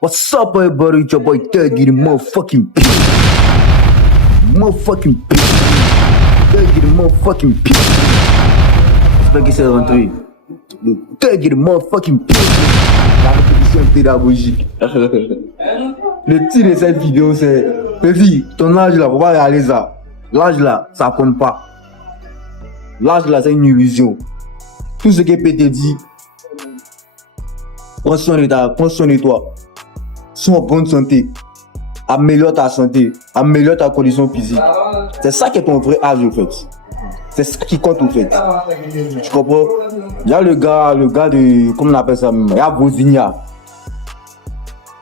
What's up, everybody? It's your boy Thug, the motherfucking P. Motherfucking P. Thug, the motherfucking P. J'espère que c'est rentré. Le Thug, the motherfucking P. La répétition pédagogique. Le titre de cette vidéo, c'est Péfi, ton âge là, faut pas regarder ça. L'âge là, ça compte pas. L'âge là, c'est une illusion. Tout ce que P te dit, prends soin de toi. Sois en bonne santé. Améliore ta santé. Améliore ta condition physique. C'est ça qui est ton vrai âge, en fait. C'est ce qui compte, en fait. Tu comprends? Il y a le gars de. Comment on appelle ça? Il y a Vozinha.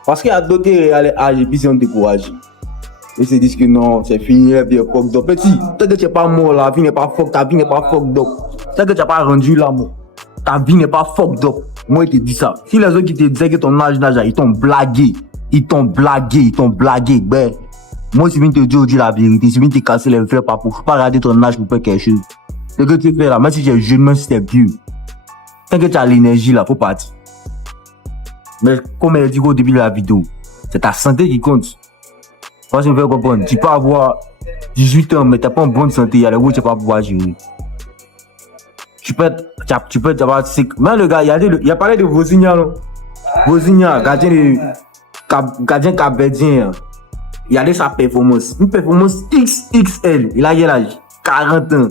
Parce qu'il y a d'autres âges et puis ils sont découragés. Ils se disent que non, c'est fini, la vie est fucked up. Petit, tant que tu n'es pas mort, la vie n'est pas fucked, ta vie n'est pas fucked up. Tant que tu n'as pas rendu l'amour, ta vie n'est pas fucked up. Moi, il te dit ça. Si les autres qui te disaient que ton âge, ils t'ont blagué. Ben, moi, si je viens te dire aujourd'hui la vérité, si je viens te casser les fers pas pour pas regarder ton âge pour faire quelque chose. Ce que tu fais là, même si tu es jeune, même si tu es vieux, tant que tu as l'énergie là, faut partir. Mais comme elle dit au début de la vidéo, c'est ta santé qui compte. Parce que je veux comprendre, tu peux avoir 18 ans, mais tu n'as pas une bonne santé, il y a des où tu ne vas pas pouvoir gérer. Tu peux avoir sick. Mais le gars, il a parlé de Vozinha, non? Vozinha, gardien capverdien. Il a sa performance. Une performance XXL. Il a quel âge? 40 ans.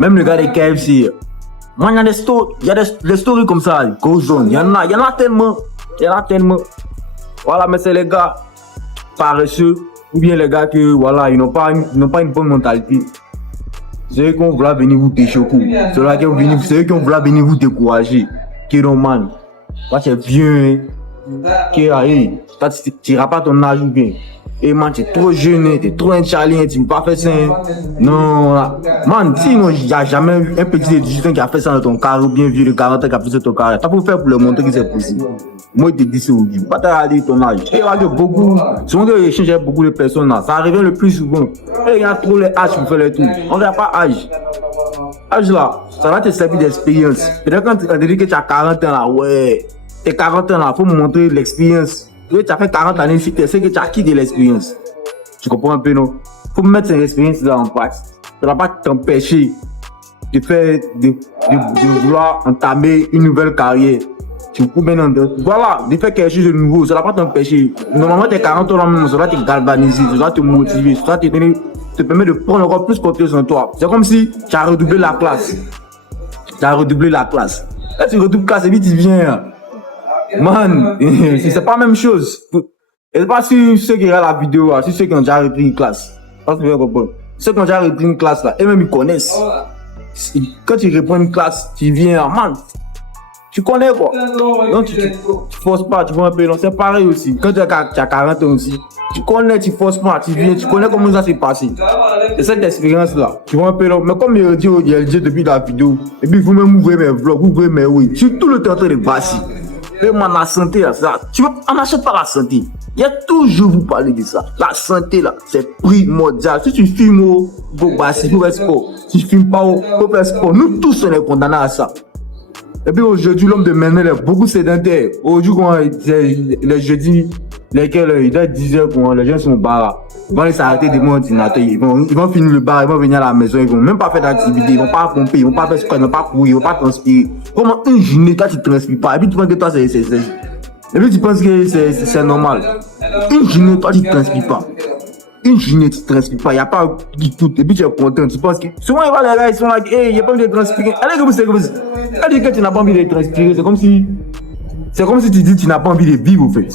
Même le gars de KFC. Moi, il y a des stories comme ça. Il y en a tellement. Voilà, mais c'est les gars paresseux. Ou bien les gars que, voilà, ils n'ont pas une bonne mentalité. Ceux qui vont venir vous déchoquer, ceux qui vont venir vous décourager, qui sont man, parce que c'est vieux, qui est tu n'iras pas ton âge ou bien. Et man, tu es trop jeune, tu es trop inchalé, tu ne peux pas faire ça. Non, man, sinon, il n'y a jamais eu un petit de 18 ans qui a fait ça dans ton carré ou bien vieux de 40 ans qui a fait ça dans ton carré. Tu peux faire pour leur montrer que c'est possible. Moi, je te dis ça aujourd'hui. Pas te regarder ton âge. Et regarde beaucoup, souvent que j'échange avec beaucoup de personnes là, ça arrive le plus souvent. Et il y a trop les âges pour faire les trucs. On ne regarde pas âge. Âge là, ça va te servir d'expérience. Peut-être quand tu dis que tu as 40 ans là, ouais, tu as 40 ans là, il faut me montrer l'expérience. Tu as fait 40 années ici, tu sais que tu as acquis de l'expérience. Tu comprends un peu, non? Il faut mettre cette expérience là en place. Ça ne va pas t'empêcher de vouloir entamer une nouvelle carrière. Voilà, de faire quelque chose de nouveau, ça ne va pas t'empêcher. Normalement, tes 40 ans, là, ça va te galvaniser, ça va te motiver, ça va te permettre de prendre encore plus confiance en toi. C'est comme si tu as redoublé la classe. Là, tu redoubles la classe et puis tu viens. Man, c'est pas la même chose. Et c'est pas si ceux qui regardent la vidéo, si ceux qui ont déjà repris une classe. Ceux qui ont déjà repris une classe là, eux-mêmes ils connaissent. Quand tu reprends une classe, tu viens, man. Tu connais quoi? Donc tu forces pas, tu vois un peu, non, c'est pareil aussi. Quand tu as 40 ans aussi, tu connais, tu forces pas, tu viens, tu connais comment ça s'est passé. C'est cette expérience-là, tu vois un peu, non. Mais comme il dit depuis la vidéo, et puis vous-même ouvrez mes vlogs, vous ouvrez mes oui, je suis tout le temps en train de basser. Et moi, la santé, là, ça, on n'achète pas la santé. Il y a toujours vous parler de ça. La santé, là, c'est primordial. Si tu filmes pour basser, pour faire sport, si tu filmes pas pour faire sport, nous tous, on est condamnés à ça. Et puis aujourd'hui, l'homme de maintenant, il est beaucoup sédentaire. Aujourd'hui, les jeudis, lesquels il est 10 h, les gens sont au bar. Ils vont aller s'arrêter devant l'ordinateur. Ils vont finir le bar, ils vont venir à la maison, ils vont même pas faire d'activité, ils vont pas pomper, ils vont pas faire sport, ils vont pas courir, ils vont pas transpirer. Comment une journée, toi, tu transpires pas? Et puis tu penses que toi, et puis tu penses que c'est normal. Une journée, toi, tu transpires pas. Une journée, tu transpires pas, il n'y a pas qui tout, et puis tu es content, tu penses que. Souvent, les gars, ils sont là, hey, il n'y a pas envie de transpirer. Allez, comme c'est comme ça. Quand tu n'as pas envie de transpirer, c'est comme si tu dis que tu n'as pas envie de vivre, au fait.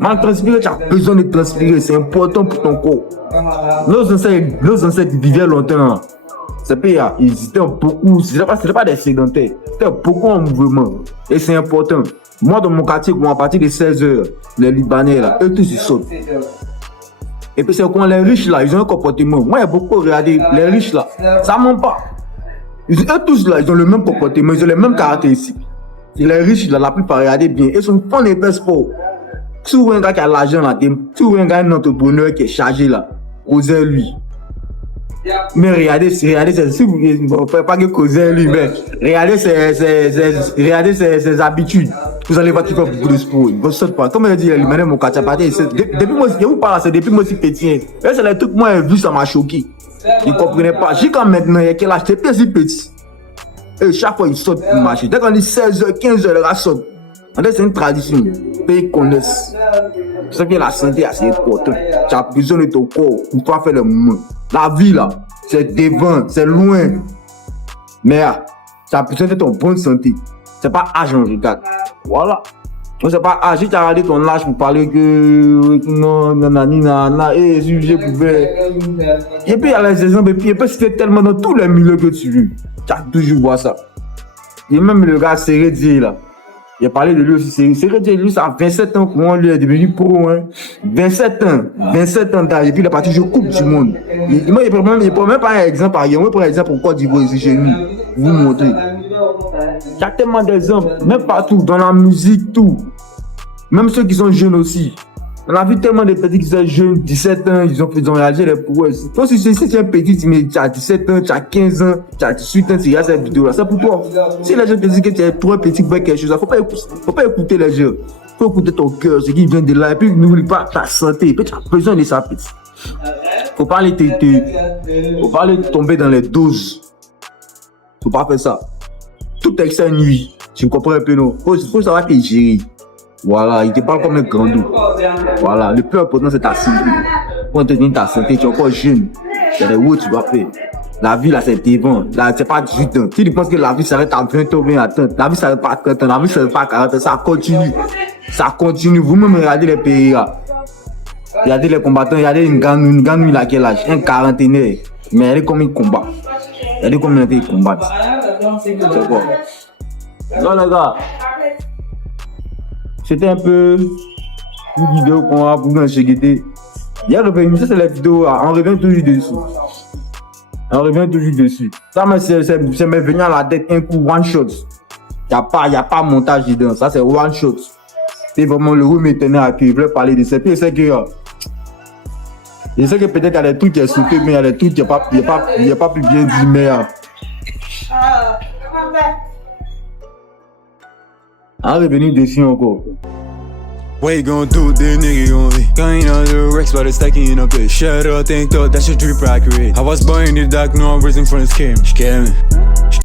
Man, transpirer, tu as besoin de transpirer, c'est important pour ton corps. Nos ancêtres vivaient longtemps. Ces pays, ils étaient beaucoup, c'était pas des sédentaires, c'était beaucoup en mouvement. Et c'est important. Moi, dans mon quartier, à partir de 16 h, les Libanais, là, eux tous ils sautent. Et puis c'est quand les riches là, ils ont un comportement. Moi, il y a beaucoup regardé, les riches là, ça ment pas. Eux tous là, ils ont le même comportement, ils ont les mêmes caractéristiques. Et les riches là, la plupart, regardez bien, ils sont fans de sport. Si vous voyez un gars qui a l'argent là, si vous voyez un gars, un entrepreneur qui est chargé là, osez lui. Mais regardez, si vous ne pouvez pas que causer lui, mais regardez ses habitudes. Vous allez voir qu'il fait beaucoup de sport. Il ne saute pas. Comme je dis, lui-même, mon quartier, depuis moi, je vous parle, c'est depuis moi aussi petit. Et c'est les trucs que moi, j'ai vu, ça m'a choqué. Il ne comprenait pas. Jusqu'à maintenant, il y a quel âge, j'étais si petit. Et chaque fois, il saute pour marcher. Dès qu'on dit 16h, 15h, le gars saute. C'est une tradition. Ils connaissent. C'est que la santé est assez importante. Tu as besoin de ton corps pour pouvoir faire le mouvement. La vie là, c'est devant, c'est loin. Mais tu as besoin de ton bonne santé. C'est pas âge on regarde. Voilà. C'est pas âge. Si tu as regardé ton âge pour parler que non, nanana, et si je pouvais. Et puis il y a les exemples, et puis il peut se faire tellement dans tous les milieux que tu veux. Tu as toujours voir ça. Et même le gars Sérédier là. Il a parlé de lui aussi. Sérédier, lui, ça a 27 ans pour moi, lui est devenu pro. Hein. 27 ans d'âge. Et puis il a parti jouer Coupe du Monde. Il ne prend même pas un exemple par exemple. Il prend un exemple pour Côte d'Ivoire ici chez nous. Vous montrer. Il y a tellement d'exemples, même partout, dans la musique, tout. Même ceux qui sont jeunes aussi. On a vu tellement de petits qui sont jeunes, 17 ans, ils ont réalisé les prouesses. Toi, si tu es un petit, tu as 17 ans, tu as 15 ans, tu as 18 ans, tu regardes cette vidéo-là, c'est pour toi. Si les gens te disent que tu es trop petit pour faire quelque chose, il ne faut pas écouter les gens. Il faut écouter ton cœur, ce qui vient de là. Et puis, n'oublie pas ta santé. Et puis, tu as besoin de ça, petit. Faut pas aller tomber dans les doses. Faut pas faire ça. Tout excès nuit. Tu comprends un peu, non? Faut savoir te gérer. Voilà, il te parle comme un grand dos. Voilà, le plus important c'est ta santé. Pour entretenir ta santé, tu es encore jeune. Il y a des routes que tu dois faire. La vie là c'est devant. Là c'est pas 18 ans. Si tu penses que la vie s'arrête à 20 ans, bien attends. La vie s'arrête pas à 30 ans, la vie s'arrête pas à 40 ans. Ça continue. Ça continue. Vous-même regardez les pays là. Regardez les combattants. Regardez Ngannou il a quel âge? Un quarantenaire. Mais regardez comment il combat. Regardez comment il combat. C'est quoi? Non les gars. C'était un peu une vidéo qu'on a pour nous checker. Il y a revenu, ça c'est la vidéo, on revient toujours dessus. Ça, c'est me venu à la tête un coup, one shot. Il n'y a pas montage dedans, ça c'est one shot. C'est vraiment le roux maintenant à qui il voulait parler de ça. Puis je sais que peut-être qu'il y a des trucs qui sont sautés, mais il y a des trucs qui n'ont pas plus bien dit, mais. On revenu dessus encore. What you gon' do, the nigga gon' be going on the Rex, but it's stacking in a bitch. Shut up, think thought that shit drip accurate. I was born in the dark, no one was in front of the camera. She me.